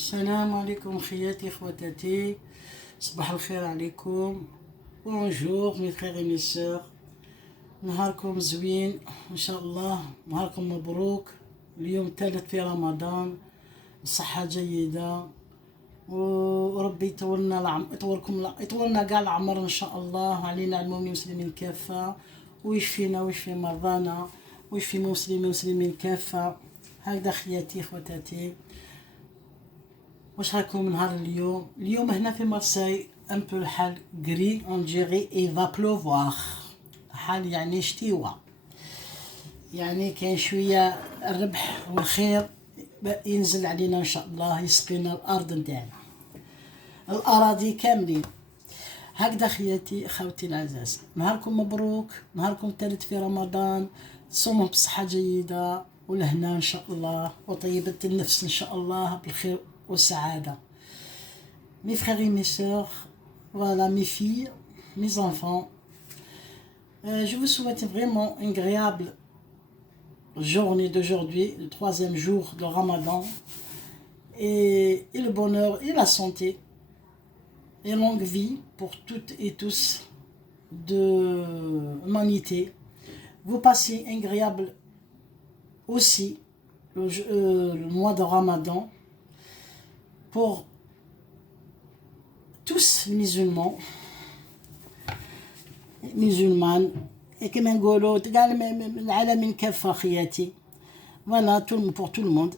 السلام عليكم خياتي خواتاتي. صباح الخير عليكم. بونجور مي فخيغ مي سور. نهاركم زوين ان شاء الله، نهاركم مبروك. اليوم الثالث في رمضان، صحة جيدة وربي يطولنا كاع العمر ان شاء الله علينا المؤمنين المسلمين كافة، ويشفينا ويشفي مرضانا ويشفي المسلمين كافة. هكذا خياتي خواتاتي. واش راكم نهار اليوم هنا في مارساي ان بو الحال غري اون جيري اي فا بلوفوار، حال يعني شتيوة، يعني كاين شوية الربح والخير ينزل علينا ان شاء الله، يسقينا الارض نتاعنا الاراضي كاملين. هكذا خياتي خوتي العزاز، نهاركم مبروك، نهاركم الثالث في رمضان، تصوموا بصحة جيدة والهنا ان شاء الله، وطيبة النفس ان شاء الله بالخير والسعادة. Mes frères et mes sœurs, voilà mes filles, mes enfants, je vous souhaite vraiment une agréable journée d'aujourd'hui, le troisième jour de Ramadan, et le bonheur et la santé et longue vie pour toutes et tous de l'humanité. Vous passez un agréable aussi le mois de Ramadan pour tous les musulmanes et كما نقولوا كاع العالمين كافة خياتي. Voilà, pour tout le monde.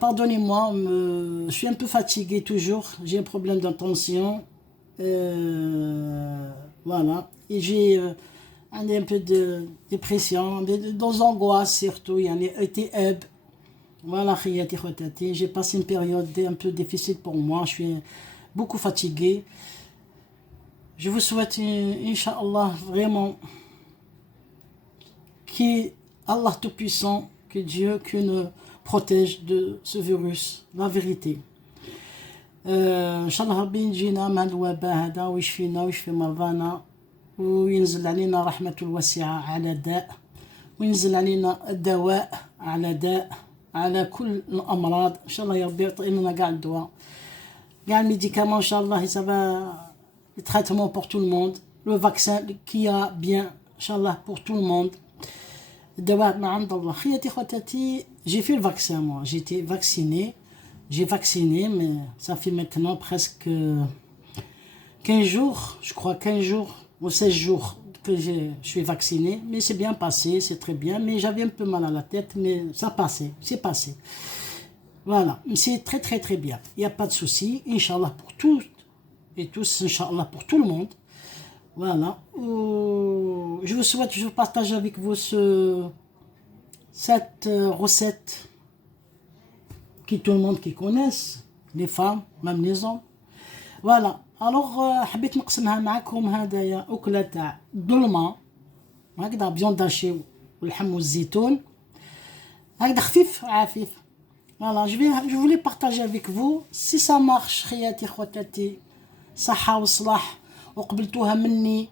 Pardonnez-moi, je suis un peu fatiguée toujours, j'ai un problème d'attention. Voilà, et j'ai un peu de dépression, d'angoisse surtout, يعني اكتئاب. Voilà, khiyati khotati, j'ai passé une période un peu difficile pour moi, je suis beaucoup fatigué. Je vous souhaite, Inch'Allah, vraiment, qu'Allah Tout-Puissant, que Dieu nous protège de ce virus, la vérité. Inch'Allah, Rabbi ينجينا من الوباء هذا ويشفينا ويشفي مرضانا، وينزل علينا رحمة الواسعة على داء، وينزل علينا الدواء على داء، على كل الأمراض. إن شاء الله يا ربي يعطي لنا كاع الدواء، كاع الميديكامون إن شاء الله. Ça va le traitement pour tout le monde, le vaccin qui a bien إن شاء الله pour tout le monde. الدواء ما عند الله. خياتي خواتاتي، j'ai fait le vaccin moi, j'ai été vacciné, mais ça fait maintenant presque 15 jours, je crois 15 jours ou 16 jours que je suis vacciné, mais c'est bien passé, c'est très bien, mais j'avais un peu mal à la tête, mais ça passait, c'est passé. Voilà, c'est très très très bien, il n'y a pas de souci, Inch'Allah pour toutes et tous, Inch'Allah pour tout le monde. Voilà, je vous souhaite, je partage avec vous cette recette que tout le monde qui connaisse, les femmes, même les hommes. Voilà, alors حبيت نقسمها معكم. هدايا أكلة تاع ظلمة هكذا، بيون داشي واللحم والزيتون، هكذا خفيف عفيف. Voilà, je voulais partager avec vous si ça marche خياتي خواتاتي، صحة وصلاح، وقبلتوها مني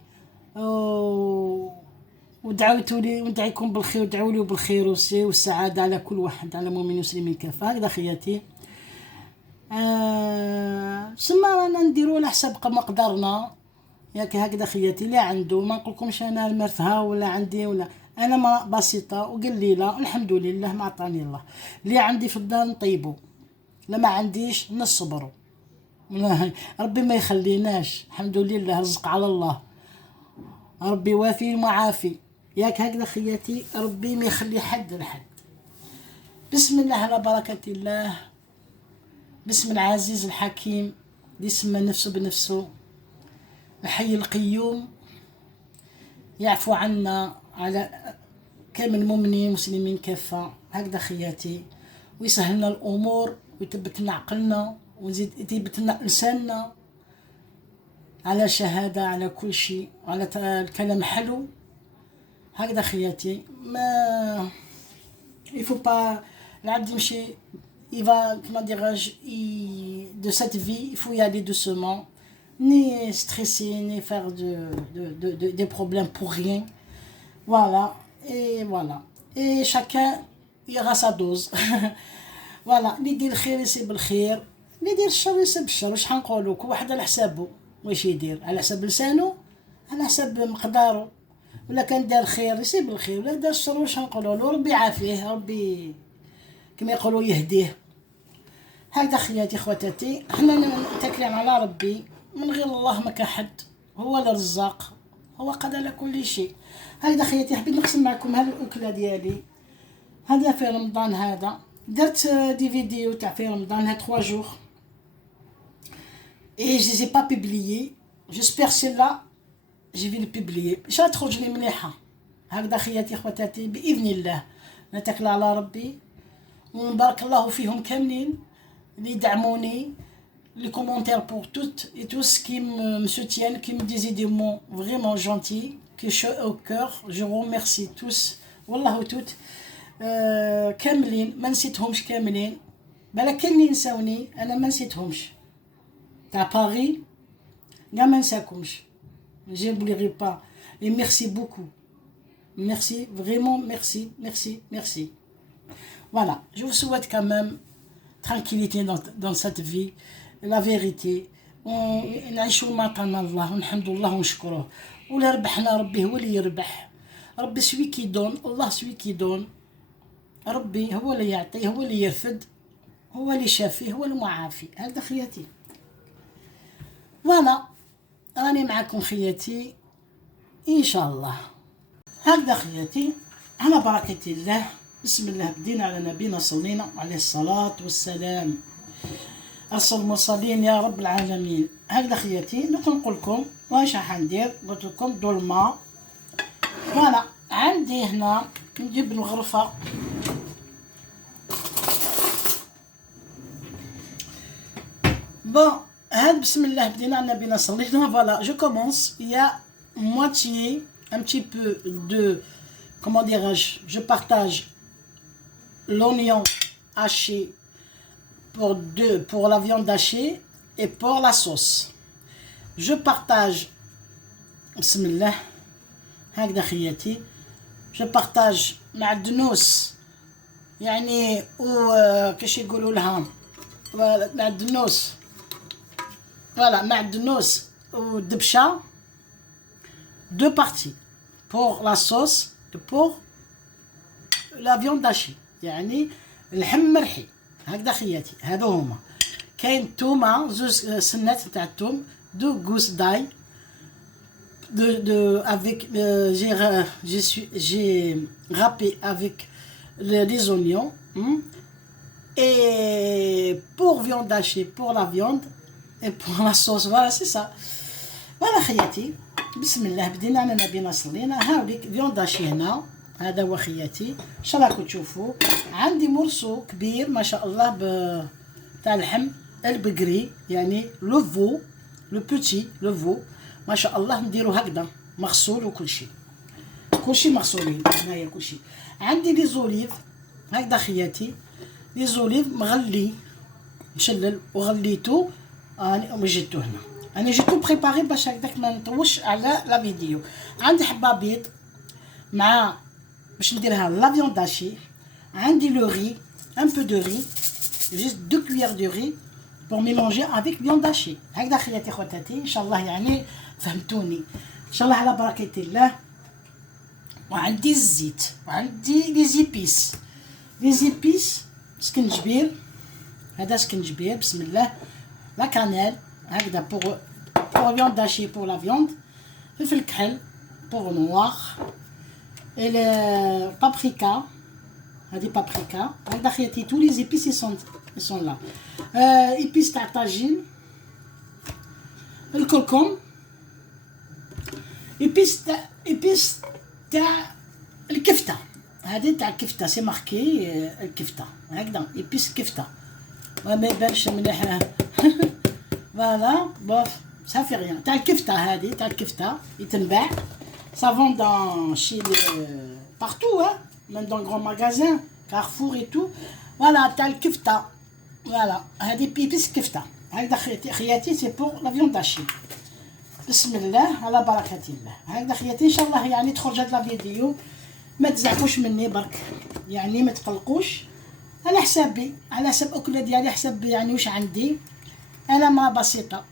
ودعوتوا لي وندعيكم بالخير، ودعوا لي بالخير والسعادة على كل واحد، على المؤمنين والمسلمين كافة. هكذا خياتي. سما رانا نديرو على حسب ما قدرنا، ياك هكذا خياتي. اللي عنده، ما نقولكمش انا المرفهه ولا عندي، ولا انا ما بسيطه وقليله الحمد لله ما عطاني الله. اللي عندي في الدار نطيبو، لا ما عنديش نصبروا، ربي ما يخليناش، الحمد لله، رزق على الله، ربي وافي ومعافي. ياك هكذا خياتي، ربي ما يخلي حد لحد. بسم الله على بركة الله، باسم العزيز الحكيم اللي سمى نفسه بنفسه، الحي القيوم، يعفو عنا على كامل المؤمنين المسلمين كافة. هكذا خياتي، ويسهل لنا الأمور، ويثبت لنا عقلنا، ويزيد يثبت لنا لساننا على شهادة، على كل شيء، على الكلام حلو. هكذا خياتي، ما يفو با العبد يمشي، il va, comment dirais-je, de cette vie, il faut y aller doucement, ni stresser, ni faire des problèmes pour rien. Voilà, et chacun ira sa dose. فوالا اللي يدير الخير يصيب الخير، اللي يدير الشر يصيب الشر. واش حنقولوا؟ كل واحد على حسابه واش يدير، على حساب لسانه، على حساب مقداره. ولا كان دار خير يصيب الخير، ولا دار الشر واش نقولوا له؟ ربي يعافيه، ربي كما يقولوا يهديه. هكذا خياتي خواتاتي، حنا نتكلم على ربي، من غير الله ما كان حد، هو الرزاق، هو قادر على كل شيء. هكذا خياتي حبيت نقسم معكم هذه الاكله ديالي، هذا في رمضان. هذا درت دي فيديو تاع في رمضان، هاد 3 جور اي جو لي با بوبليي. جيسبر سيلا جي في بوبليي ان شاء الله تخرج لي مليحه. هكذا خياتي خواتاتي باذن الله، نتكل على ربي ونبارك الله فيهم كاملين اللي يدعموني. Les commentaires pour toutes et tous qui me soutiennent, qui me disent des mots vraiment gentils, que je suis au cœur. Je vous remercie tous. والله توت كاملين، ما نسيتهمش كاملين. بلا كان اللي نساوني انا ما نسيتهمش. تاع باغي كاع ما نساكمش. Je n'oublierai pas. Et merci beaucoup. Merci, vraiment merci, merci, merci. Voilà, je vous souhaite quand même tranquillité dans cette vie. La vérité. نعيشوا ما عطانا الله ونحمد الله ونشكره. ولا ربحنا ربي هو اللي يربح. ربي سوي كي دون، الله سوي كي دون. ربي هو اللي يعطي، هو اللي يرفد، هو اللي شافي، هو المعافي. هذا خياتي. فوالا راني معكم خياتي ان شاء الله. هكذا خياتي على بركة الله. بسم الله، بدينا على نبينا صلينا عليه الصلاة والسلام. أرسل المرسلين يا رب العالمين. هكذا خياتي نقول لكم واش راح ندير. قلت لكم دو الماء. فوالا عندي هنا نجيب الغرفة. بون هاد بسم الله بدينا على نبينا صلينا. فوالا جو كومونس. يا moitié un petit peu de, comment dirais-je, je partage l'oignon haché pour la viande hachée et pour la sauce. Je partage, bismillah, هكذا خياتي. je partage معدنوس يعني كاش يقولوا لها معدنوس. فوالا معدنوس ودبشه. Deux parties pour la sauce et pour la viande hachée. يعني اللحم مرحي. هكذا خياتي هادو هما. كاين الثومه، زوج سنات تاع الثوم، دو غوس داي de avec j'ai râpé avec les oignons. Et pour viande hachée, pour la viande et pour la sauce. Voilà, c'est ça. Voilà خياتي. بسم الله بدينا على نبينا صلينا. هاوليك فيوند هاشي هنا. هذا هو خياتي. ان شاء الله راكم تشوفوا عندي مرسو كبير ما شاء الله تاع اللحم البقري، يعني لو فو، لو بوتي لو فو ما شاء الله. نديرو هكذا مغسول وكل شيء، كل شيء مغسولين هنايا كل شيء. عندي لي زوليف هكذا خياتي. لي زوليف مغلي مشلل وغليتو وجدتو هنا. انا جيتو بريباري باش هكذاك ما نطولش على لا فيديو. عندي حبه بيض مع باش نديرها لا فيوند هاشي. عندي لو ري، ان بو دو ري، جيست 2 cuillères de riz pour mélanger avec viande hachée. هكذا خياتي خواتاتي ان شاء الله يعني فهمتوني ان شاء الله على بركه الله. وعندي الزيت وعندي لي زيبيس. لي زيبيس سكنجبير، هذا سكنجبير بسم الله. لا كانيل هكذا pour viande hachée pour la viande. فلفل كحل pour noir. et le paprika، هذه بابريكا. هكذا خياتي tous les épices ils sont là. épices تاع طاجين، الكركم، épices تاع الكفته. هذه تاع الكفته سي ماركي الكفته هكذا épices كفته ما يبانش مليح. فوالا بوف صافي غيان. تاع الكفته هذه تاع الكفته يتنباع savon dans chez partout hein, même dans grand magasin Carrefour et tout. voilà تاع الكفته. voilà هذه بيبس كفته. هكذا خياتي سي بور لا فيوند هاشي. بسم الله على بركه الله. هكذا خياتي ان شاء الله يعني تخرج هاد لا فيديو. ما تزعفوش مني برك، يعني ما تقلقوش. على حسابي، على حساب أكلة ديالي، حساب يعني واش عندي. أنا ما بسيطة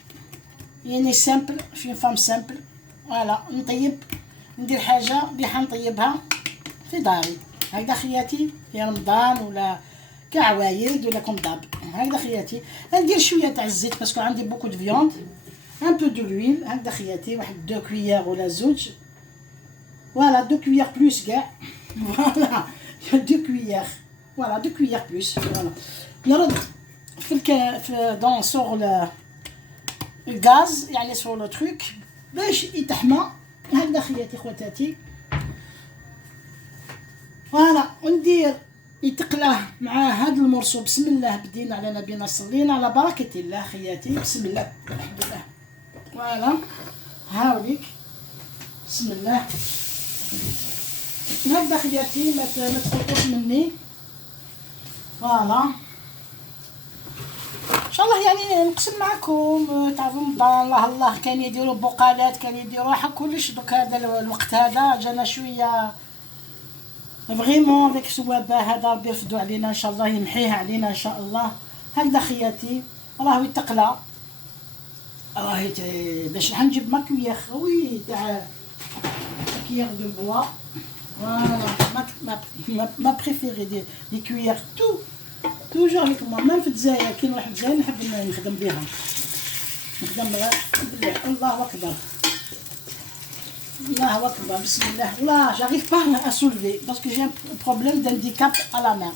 يعني سامبل، شي فام سامبل. فوالا نطيب، ندير حاجة اللي حنطيبها في داري هكذا خياتي، في رمضان ولا كعوايد ولا كوم داب هكذا خياتي. ندير شوية تاع الزيت باسكو عندي بوكو دو فيوند، ان بو دو لويل هكذا خياتي، واحد 2 كويير ولا زوج. فوالا 2 كويير بلوس كاع. فوالا 2 كويير، فوالا 2 كويير بلوس. فوالا نرد في دون سور الغاز يعني سور لو تروك باش يتحمى هكذا خياتي خواتاتي. فوالا وندير يتقلاه مع هاد المرصو. بسم الله، بدينا على نبينا صلينا على بركة الله خياتي. بسم الله الحمد لله. فوالا هاوليك بسم الله هكذا خياتي، ما تخلطوش مني. فوالا ان شاء الله يعني نقسم معكم تاع رمضان. الله الله كان يديروا بقالات، كان يديروا حق كلش. دوك هذا الوقت هذا جانا شويه فريمون ديك السوابه هذا، ربي يرفدو علينا ان شاء الله، يمحيها علينا ان شاء الله. هكذا خياتي راهو يتقلى، راهي باش حنجيب ماكويير خوي تاع كويير دو بوا. فوالا ما بريفيري دي كويير توجور هيك ميم في الجزائر. كي نروح الجزائر نحب نخدم بها، نخدم بها بالله. الله اكبر الله اكبر بسم الله. لا جاريف با اسولفي باسكو جي ان بروبليم دانديكاب على مان.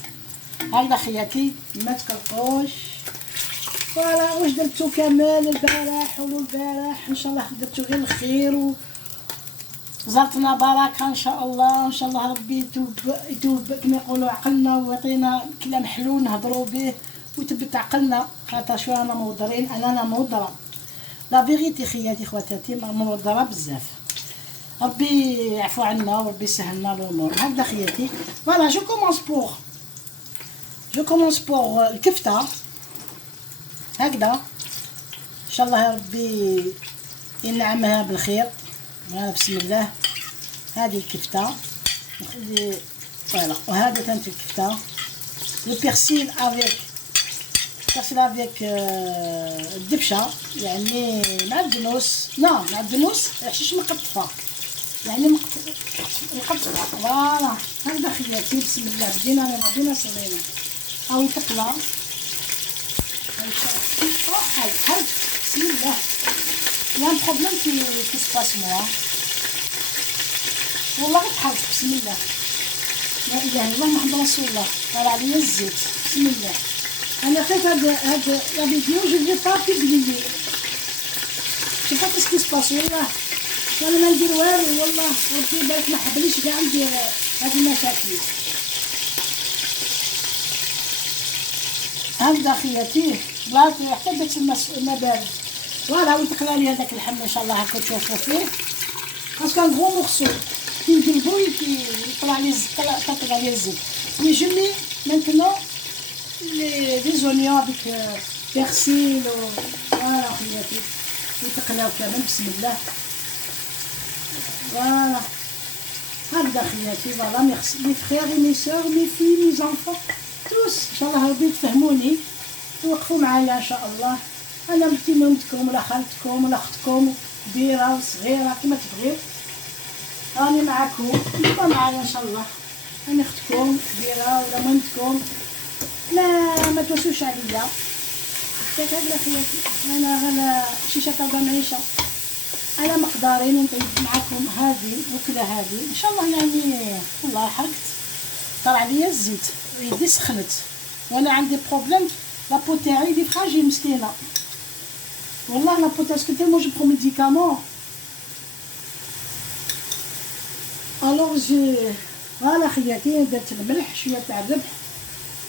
هكذا خياتي ما تقلقوش. فوالا واش درتو كمال البارح ولو البارح ان شاء الله درتو غير الخير زرتنا بركه ان شاء الله. ان شاء الله ربي يتوب كما يقولوا عقلنا ويعطينا كلام حلو نهضروا به ويثبت عقلنا. خاطر شو انا موضرين، انا موضره لا فيغيتي خياتي خواتاتي، موضره بزاف. ربي يعفو عنا وربي يسهلنا الامور هكذا خياتي. فوالا جو كومونس بور الكفته هكذا ان شاء الله ربي ينعمها بالخير. فوالا بسم الله. هذه الكفته نخلي فوالا، وهذا ثاني الكفته لو بيرسيل افيك الدبشه يعني مع الدنوس. نعم مع الدنوس حشيش مقطفه يعني مقطفه. فوالا هكذا خياتي بسم الله. بدينا صلينا او يتقلى هاي بسم الله. يا ان بروبليم كي سباس موا والله تحرك. بسم الله لا اله الا الله محمد رسول الله. طلع عليا الزيت بسم الله. انا خايف هاد لا فيديو جو في با بوبليي. شوف كيس كي سباس والله وانا ما ندير والو والله. ربي يبارك ما حبليش كاع ندير هاد المشاكل هكذا خياتي. بلاطي حتى داك الماء بارد. فوالا ويتقلى لي هذاك اللحم ان شاء الله هاكا تشوفوا فيه باسكو ان غرو مورسو كي نقلبو يطلع لي تطلع لي الزيت. مي جو مي مانتنون لي زونيون افيك بيرسيل فوالا خياتي يتقلاو كامل بسم الله. فوالا هكذا خياتي. فوالا ميرسي مي فخيغ مي سور مي في مي زانفون توس ان شاء الله ربي تفهموني توقفوا معايا ان شاء الله. انا بنتي مامتكم ولا خالتكم ولا اختكم كبيره وصغيره كما تبغيو راني معاكم. انتما معايا ان شاء الله. انا اختكم كبيره ولا مامتكم ما توسوش عليا. حتى هكذا خياتي انا غلا شيشه تاع معيشه على مقداري نطيب معاكم هذه وكذا هذه ان شاء الله. يعني والله حرقت طلع عليا الزيت يدي سخنت وانا عندي بروبليم لابو تاعي دي فراجي مسكينه والله. لابو تاعي سكو تيلمون جو برو ميديكامون الوغ جي. فوالا خياتي درت الملح شويه تاع الربح.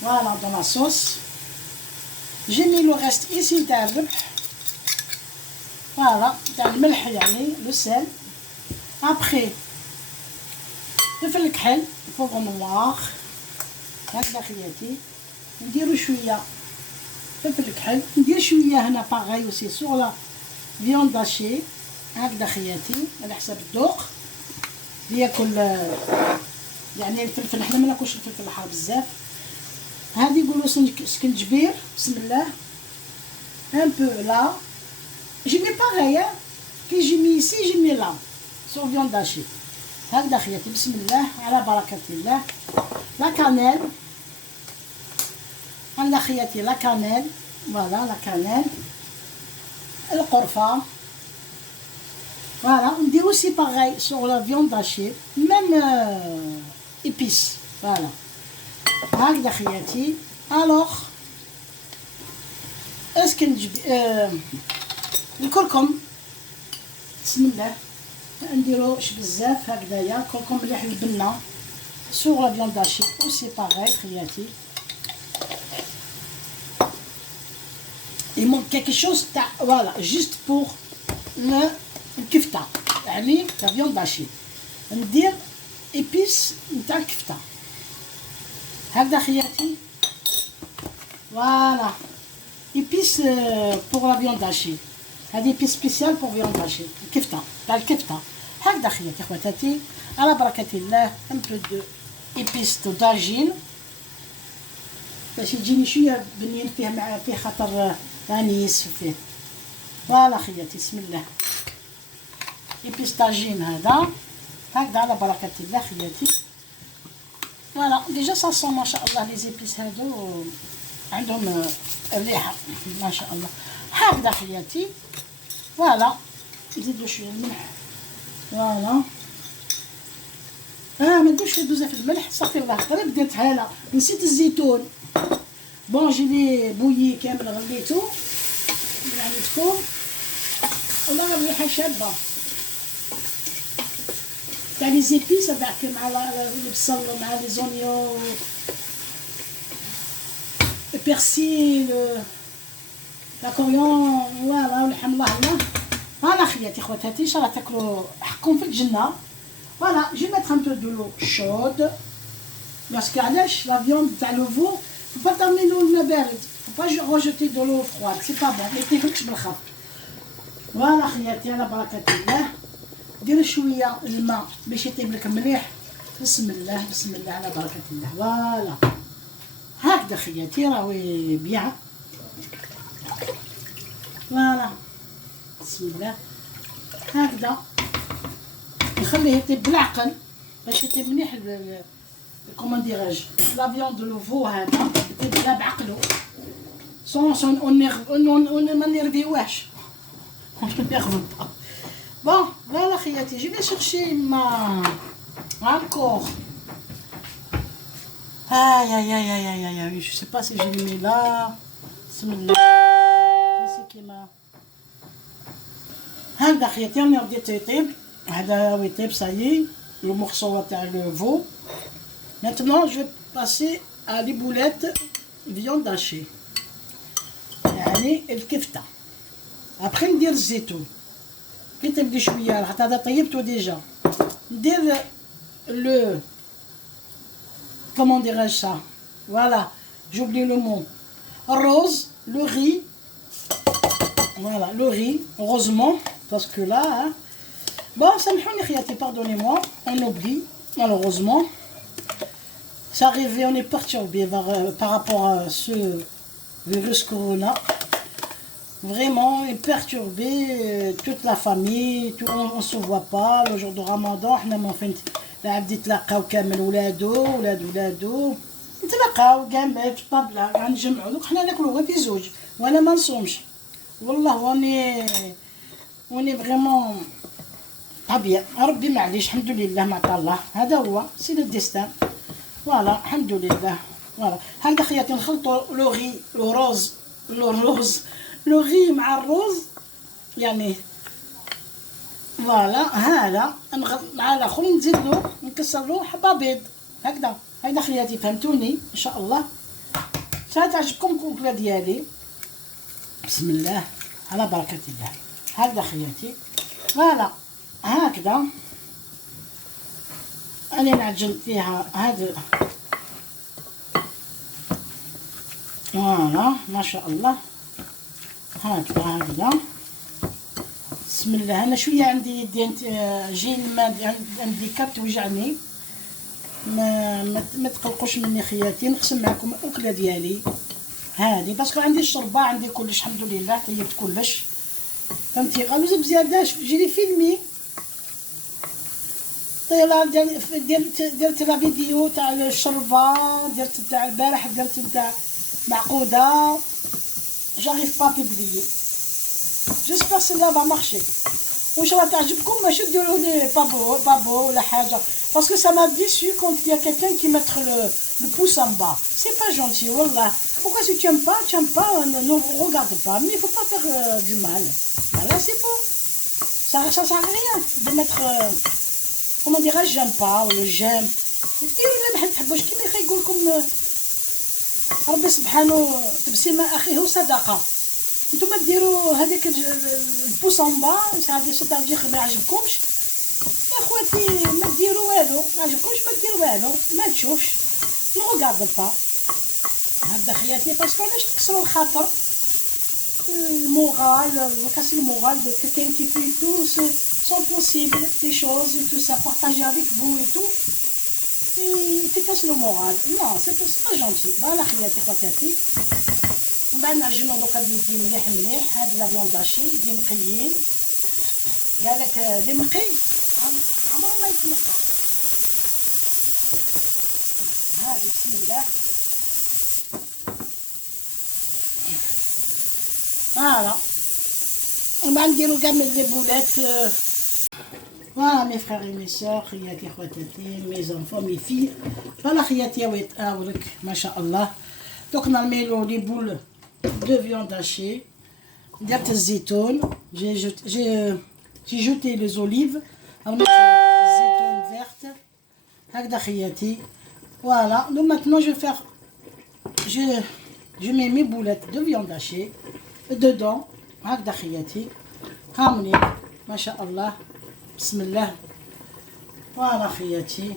فوالا دون لا صوص جي مي لو ريست ايسي تاع الربح. فوالا تاع الملح يعني لو سيل. ابخي فلفل الكحل فوغ نوار هكذا خياتي. نديرو شويه فلفل الكحل، ندير شويه هنا باغاي اوسي سور لا فيون داشي هكذا خياتي على حسب الذوق. ياكل يعني الفلفل، حنا ما ناكلش الفلفل الحار بزاف. هادي يقولوا سكنجبير. بسم الله. ان بو لا جي مي باغي كي جي مي سي جي مي لا سور فيون داشي. هكذا خياتي. بسم الله على بركة الله. لا كانيل. هكذا خياتي لا كانيل. فوالا لا كانيل. القرفة. Voilà, on dit aussi pareil sur la viande hachée, même épices. Voilà. هكذا خياتي. Alors, est-ce que الكركم بسم الله نديروش بزاف هكذايا. كركم مليح البنة sur la viande hachée aussi pareil خياتي. Il manque quelque chose تاع voilà juste pour الكفتة يعني لا فيوند هاشي. ندير إيبيس نتاع الكفتة هكذا خياتي. فوالا إيبيس بوغ لا فيوند هاشي. هادي إيبيس سبيسيال بوغ فيوند هاشي الكفتة تاع الكفتة هكذا خياتي خواتاتي على بركة الله. ان بو دو إيبيس دو داجين باش يجيني شوية بنين فيه مع فيه خاطر انيس فيه. فوالا خياتي بسم الله. إيبيس طاجين هذا هكذا على بركة الله خياتي. فوالا ديجا سا سون ما شاء الله لي زيبيس هادو عندهم الريحة ما شاء الله هكذا خياتي. فوالا نزيدو شوية الملح. فوالا ما نديروش فيه بزاف الملح صافي الله قريب درتها لا. نسيت الزيتون. بون جي لي بويي كامل غليتو يعني تكون والله الريحة شابة تاع لي زيبيس هذاك مع البصل مع لي زونيون البيرسيل لا كوريون فوالا ولحم الله الله. فوالا خياتي خواتاتي ان شاء الله تاكلوا حقكم في الجنة. فوالا جي ميتر ان بو دو لو شود باسكو علاش لا فيوند تاع لو فو با تعملو الماء بارد با روجيتي دو لو فرواد سي با بون ميتيهلكش بالخف. فوالا خياتي على بركة الله. دير شويه الماء باش يطيب لك مليح. بسم الله بسم الله على بركه الله. فوالا هكذا خياتي راهي بيان. فوالا بسم الله هكذا نخليه يطيب بالعقل باش يطيب مليح. كومون ديراج لا فيوند لو فو هذا يطيب بها بعقلو سون اون ما نيرفيوهش Bon, voilà, Khiyati, je vais chercher encore. Aïe, aïe, aïe, aïe, aïe, aïe, aïe, je sais pas si je l'ai mis là. Bismillah. Qu'est-ce qui m'a... هذا خياتي راني رديته يطيب. هذا يطيب صايي لو مورسو تاع لو فو. Maintenant, je vais passer à les boulettes viande hachée. يعني الكفتة. Après ندير الزيتون. كي تبدي شويه حتى هذا طيبته ديجا ندير لو كومون ديراج سا فوالا جوبلي لو مون الروز لو ري. فوالا لو ري heureusement باسكو لا بون سامحوني خياتي باردوني موا اون اوبلي malheureusement ça arrive on est perturbé par rapport à ce virus corona. Vraiment, est perturbé, toute la famille, tout, on ne se voit pas. Le jour de Ramadan, on a fait العبد يتلاقاو كامل ولادو نتلاقاو كامل طابله غنجمعوا دوك حنا ناكلوا غير في زوج وانا ما نصومش والله واني فريمون طبيعي ربي معليش الحمد لله ما عطا الله هذا هو سي لو ديستان فوالا الحمد لله فوالا هكذا خياتي نخلطوا لو غي مع الروز يعني فوالا هذا مع الاخر نزيد له نكسر له حبه بيض هكذا خياتي فهمتوني ان شاء الله تعجبكم الكوكله ديالي بسم الله على بركه الله هكذا خياتي فوالا هكذا انا نعجن فيها هذا فوالا ما شاء الله هكذا بسم الله. انا شويه عندي يدي جين ما عندي كاب توجعني ما تقلقوش مني خياتي، نقسم معكم الاكله ديالي هادي باسكو عندي الشربه، عندي كلش الحمد لله، طيبت كلش فهمتي. غنوزو بزياداش جيني فيلمي طيب، درت لا فيديو تاع الشربه، درت تاع البارح، درت تاع معقوده، جاريف با بوبليي، جيسبر سيلا فا مارشي. واش راه تعجبكم؟ ماشي ديروا لي بابو ولا حاجه، باسكو سا ما ديسو كونت يا كيلكان كي ماتر لو بوس ان با، سي با جونتي والله. pourquoi si tu aimes pas ne regarde pas, mais il faut pas faire du mal, voilà c'est bon. Ça sert à rien de mettre comment dirais-je j'aime pas ou j'aime. ديروا اللي ما تحبوش كيما يقول لكم ربي سبحانه، تبسيم اخيه صدقه. نتوما ديروا هذيك البوس ان با، هذه ستاجيخ ما يعجبكمش يا خواتي، ما ديروا والو، ما عجبكمش ما ديروا والو، ما تشوفش نو غارد با هكذا خياتي. باسكو علاش تكسروا الخاطر المورال وكاسي المورال دو كيلكان كي في تو سون بوسيبل دي شوز اي تو سا بارطاجي افيك فو اي تو اي تي كاس لو مورال، نو سي با جونتي. فوالا خياتي خواتاتي، من بعد نعجنو دوكا بيدي مليح مليح. هاد لا فيون داشي دي مقيين، قالك دي مقي عمرو ما يتمقى. هادي بسم الله. فوالا ومن بعد نديرو كاع من لي بولات. فوالا مي فخيغ اي مي سور، خياتي خواتاتي، مي زونفون مي في. فوالا خياتي ويت اورك ما شاء الله. دوك نرميلو لي بول دو فيون داشي، درت الزيتون، جي جوتي لي زوليف، رميت الزيتون فيرت هكذا خياتي. فوالا دو ماتنون جو فيغ je mets mes boulettes de viande hachée dedans هكذا خياتي. هامني ما شاء الله بسم الله. فوالا خياتي،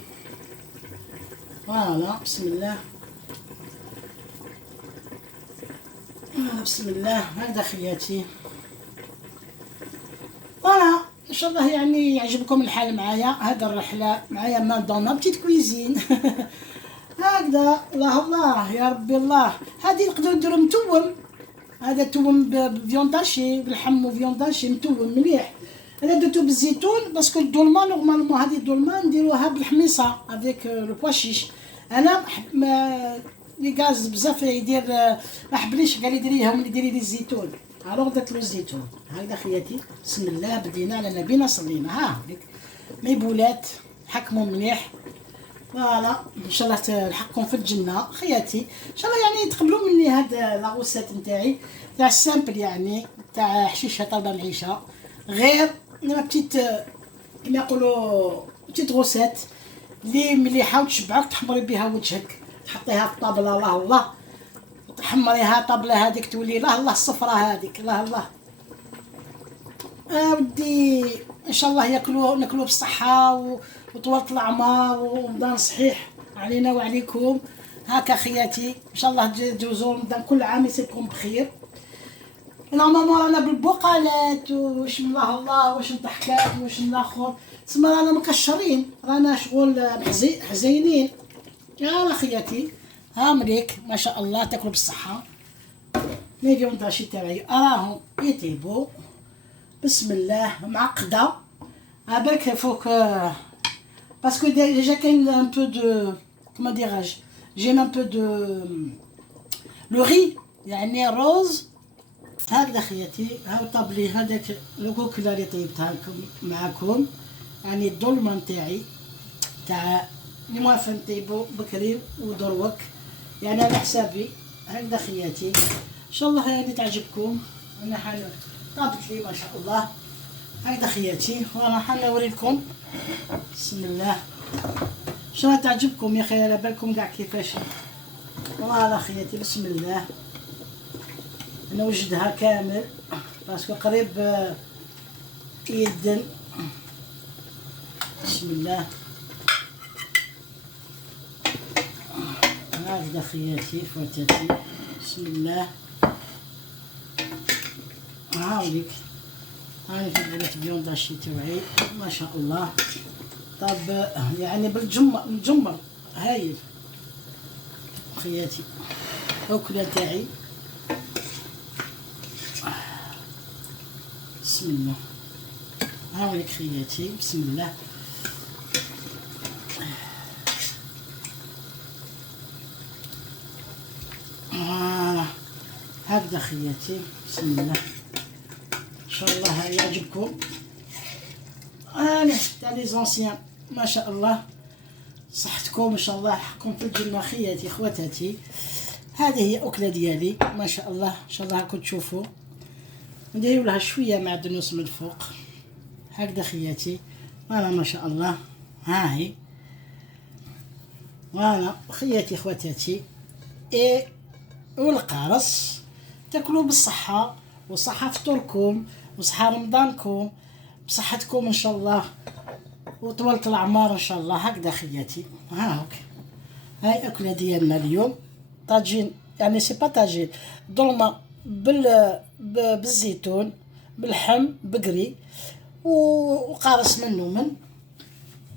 فوالا بسم الله، بسم الله هكذا خياتي. فوالا ان شاء الله يعني يعجبكم الحال معايا، هذا الرحله معايا ما دون لا بتيت كويزين هكذا. الله الله يا ربي الله. هذه نقدروا نديروا متوم، هذا توم بفيونداشي بالحم وفيونداشي متوم مليح. انا درتو بالزيتون باسكو الدولمه نورمالمون هذه الدولمه نديروها بالحميصه افيك لو بواشيش. انا لي غاز بزاف يدير ما حبليش، قال لي ديريهم ديري لي الزيتون، الوغ درت له الزيتون هكذا خياتي. بسم الله بدينا على نبينا صلينا. ها ديك مي بولات حكموا مليح. فوالا ان شاء الله تلحقكم في الجنه خياتي، ان شاء الله يعني تقبلوا مني هاد لاغوسات نتاعي تاع السامبل، يعني تاع حشيشه طالبه العيشه، غير ما بتيت كما يقولوا بتيت غوسات اللي مليحه وتشبعك، تحمري بها وجهك، تحطيها في الطابله الله الله، وتحمريها طابله هذيك تولي الله الله الصفرة هذيك الله الله. ودي ان شاء الله ناكلوه بالصحه وطولة الأعمار ورمضان صحيح علينا وعليكم. هاكا خياتي ان شاء الله تجوزوا رمضان كل عام يسيبكم بخير. نورمالمون رانا بالبقالات واش من الله واش من ضحكات واش من الاخر، تسمى رانا مكشرين، رانا شغل حزينين. يلا خياتي ها مليك ما شاء الله تاكلوا بالصحه. لي فيون داشي تاعي راهم يطيبوا بسم الله معقده. بالك فوق parce que déjà qu'il y a un peu de comment dirais-je, j'aime un peu de le riz يعني روز هكذا خياتي. هاو طابلي هذاك الكوكله اللي طيبتها لكم معاكم، يعني الدولمه نتاعي تاع اللي موافق نطيبو بكري ودروك يعني على حسابي هكذا خياتي. ان شاء الله يعني تعجبكم. انا حال طابت لي ما شاء الله هكذا خياتي، وانا حنوريلكم بسم الله. ان شاء الله تعجبكم يا خي، على بالكم كاع كيفاش. فوالا خياتي بسم الله نوجدها كامل باسكو قريب يدن. بسم الله هكذا خياتي خواتاتي بسم الله. هاوليك هاي في بولات فيونداشي تاعي ما شاء الله. طاب يعني بالجمر هايل خياتي أكلة تاعي. بسم الله، هاوليك خياتي، بسم الله. هكذا خياتي، بسم الله. ان شاء الله يعجبكم. تاع لي زونسيان ما شاء الله، صحتكم ان شاء الله، حقكم في الجنه خياتي خواتاتي. هذه هي اكله ديالي ما شاء الله، ان شاء الله راكم تشوفوا. نديروا لها شويه معدنوس من الفوق هكذا خياتي. فوالا ما شاء الله، ها هي فوالا خياتي خواتاتي. والقارص تاكلوا بالصحه وصحه فطوركم وصحه رمضانكم بصحتكم ان شاء الله وطولة الأعمار إن شاء الله. هكذا خياتي، هاك هاي أكلة ديالنا اليوم. طاجين يعني سي با طاجين، ظلمة بالزيتون باللحم بقري وقارص منه من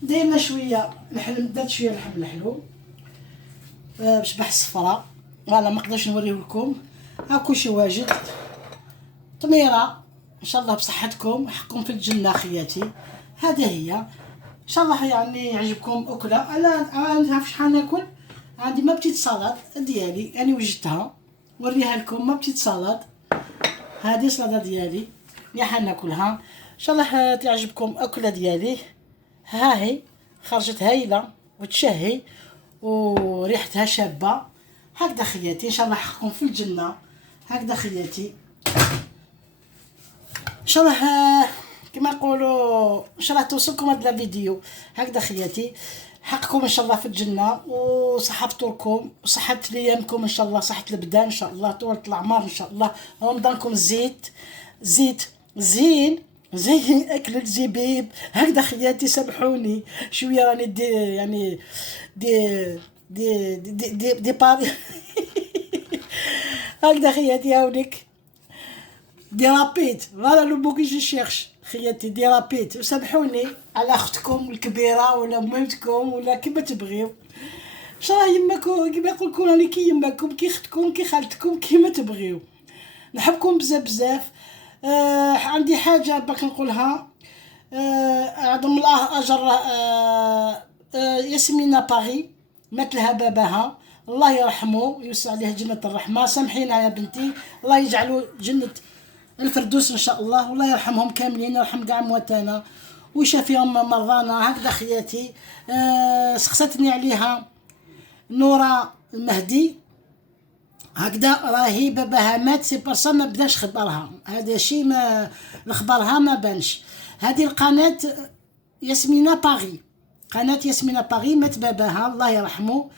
دايرنا شوية لحم، درت شوية لحم الحلو بشبح الصفراء. فوالا ما نقدرش نوريه لكم، ها كلشي واجد. طميرة ان شاء الله بصحتكم، حقكم في الجنه خياتي. هذه هي ان شاء الله يعني يعجبكم اكله. انا عارف شحال ناكل. عندي ما بتيت صالاد ديالي يعني وجدتها نوريها لكم. ما بتيت صالاد، هذه صلاده ديالي اللي حناكلها ان شاء الله تعجبكم اكله ديالي. ها هي خرجت هايله وتشهي وريحتها شابه. هكذا خياتي ان شاء الله حقكم في الجنه. هكذا خياتي ان شاء الله كما نقولوا ان شاء الله توصلكم هذا الفيديو. هكذا خياتي حقكم ان شاء الله في الجنه وصحه فطوركم وصحه ايامكم ان شاء الله، صحه البدان ان شاء الله، طولة الاعمار ان شاء الله. رمضانكم زيت زين زي اكل الزبيب. هكذا خياتي سامحوني شويه راني يعني دي باري هكذا خياتي. هاوليك ديرابيت، فوالا لو مو كي جو شيرش خياتي، ديرابيت. سامحوني على اختكم الكبيره ولا مامتكم ولا كيما تبغيو ان شاء الله. يماكم كيما يقول لكم راني كي يماكم كي اختكم كي خالتكم كيما تبغيو. نحبكم بزاف بزاف. عندي حاجه باك نقولها. اعظم الله اجر ياسمينة باغي، مات لها باباها الله يرحمه ويوسع عليها جنة الرحمة. سامحينا يا بنتي، الله يجعلوا جنة الفردوس ان شاء الله، والله يرحمهم كاملين، يرحم كاع موتانا ويشافيهم مرضانا. هكذا خياتي. سقساتني عليها نورا المهدي، هكذا راهي باباها مات سي بارسا ما بداش خبرها، هذا شيء ما خبرها ما بانش. هذه القناة ياسمينة باغي، قناة ياسمينة باغي، مات باباها الله يرحمه.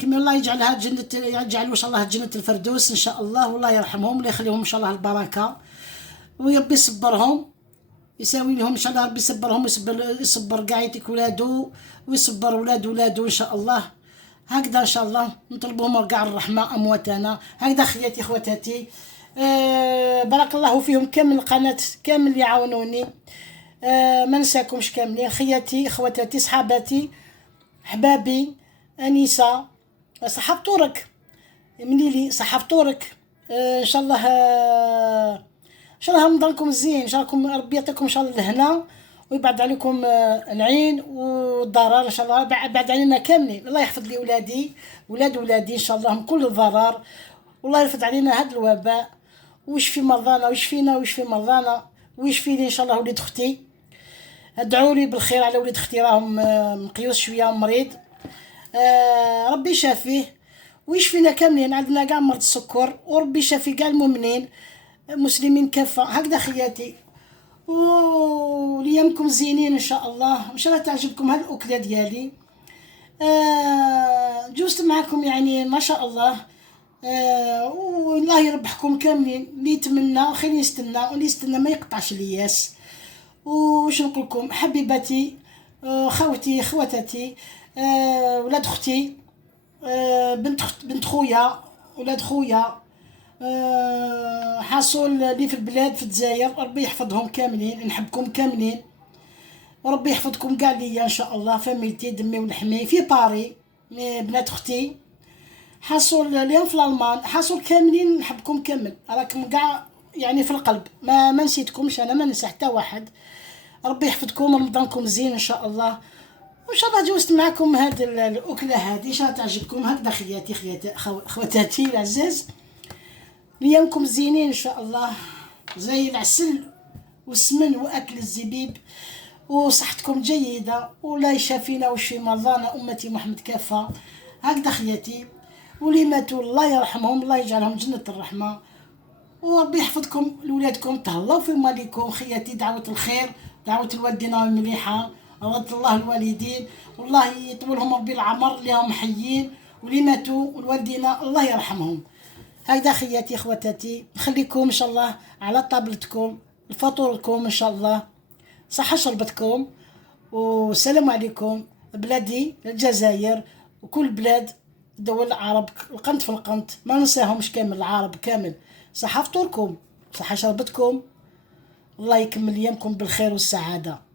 كما الله يجعلها جنة، يجعلوا ان شاء الله جنة الفردوس ان شاء الله، والله يرحمهم ولا يخليهم ان شاء الله البركة، ويربي يصبرهم يساوي لهم ان شاء الله. ربي يصبرهم ويصبر كاع يتيك ولادو ويصبر ولادو ان شاء الله. هكذا ان شاء الله نطلبهم كاع الرحمة امواتنا. هكذا خياتي خواتاتي. بارك الله فيهم كامل القناة كامل اللي يعاونوني. ما نساكمش كاملين خياتي خواتاتي صحاباتي حبابي. انيسه صحه فطورك منيلي، صحه فطورك. ان شاء الله ان شاء الله رمضانكم زين، ان شاء الله ربي يعطيكم ان شاء الله الهنا ويبعد عليكم العين والضرر ان شاء الله، بعد علينا كاملين. الله يحفظ لي ولادي ولادي ان شاء الله من كل الضرر، والله يرفد علينا هذا الوباء ويشفي مرضانا ويشفينا ويشفي مرضانا ويشفي لي ان شاء الله وليد اختي. ادعوا لي بالخير على وليد اختي، راهم مقيوس شويه مريض. ربي يشافيه ويشفينا كاملين. عندنا كاع مرض السكر وربي يشافي كاع المؤمنين مسلمين كافه. هكذا خياتي وليامكم زينين ان شاء الله. ان شاء الله تعجبكم هاد الاكله ديالي. جوزت معكم يعني ما شاء الله. والله يربحكم كاملين. اللي يتمنى خير يستنى واللي يستنى ما يقطعش الياس. وش نقول لكم حبيباتي، خوتي خواتاتي، ولاد اختي، بنت خويا، ولاد خويا، حاصل لي في البلاد في الجزائر، ربي يحفظهم كاملين. نحبكم كاملين وربي يحفظكم كاع ليا ان شاء الله، فاميلتي دمي ولحمي في باري، بنات اختي حصل اليوم في الالمان، حصل كاملين نحبكم كامل، راكم كاع يعني في القلب، ما نسيتكمش، انا ما ننسى حتى واحد. ربي يحفظكم، رمضانكم زين ان شاء الله، وان شاء الله جوزت معكم هاد الاكله هادي ان شاء الله تعجبكم. هكذا خياتي خواتاتي العزاز، ايامكم زينين ان شاء الله، زي العسل والسمن واكل الزبيب، وصحتكم جيده، ولا يشافينا ويشفي مرضانا امتي محمد كافه. هكذا خياتي، واللي ماتوا الله يرحمهم، الله يجعلهم جنة الرحمة، وربي يحفظكم لولادكم، تهلاو في مالكم خياتي. دعوة الخير، دعوة الوالدين المليحة، رضا الله الوالدين، والله يطولهم ربي العمر لهم حيين، واللي ماتوا والوالدين الله يرحمهم. هكذا خياتي خواتاتي، نخليكم ان شاء الله على طابلتكم فطوركم ان شاء الله، صحة شربتكم، والسلام عليكم. بلادي الجزائر وكل بلاد دول العرب، القنت في القنت ما ننساهمش كامل، العرب كامل، صحة فطوركم، صحة شربتكم، الله يكمل ايامكم بالخير والسعادة.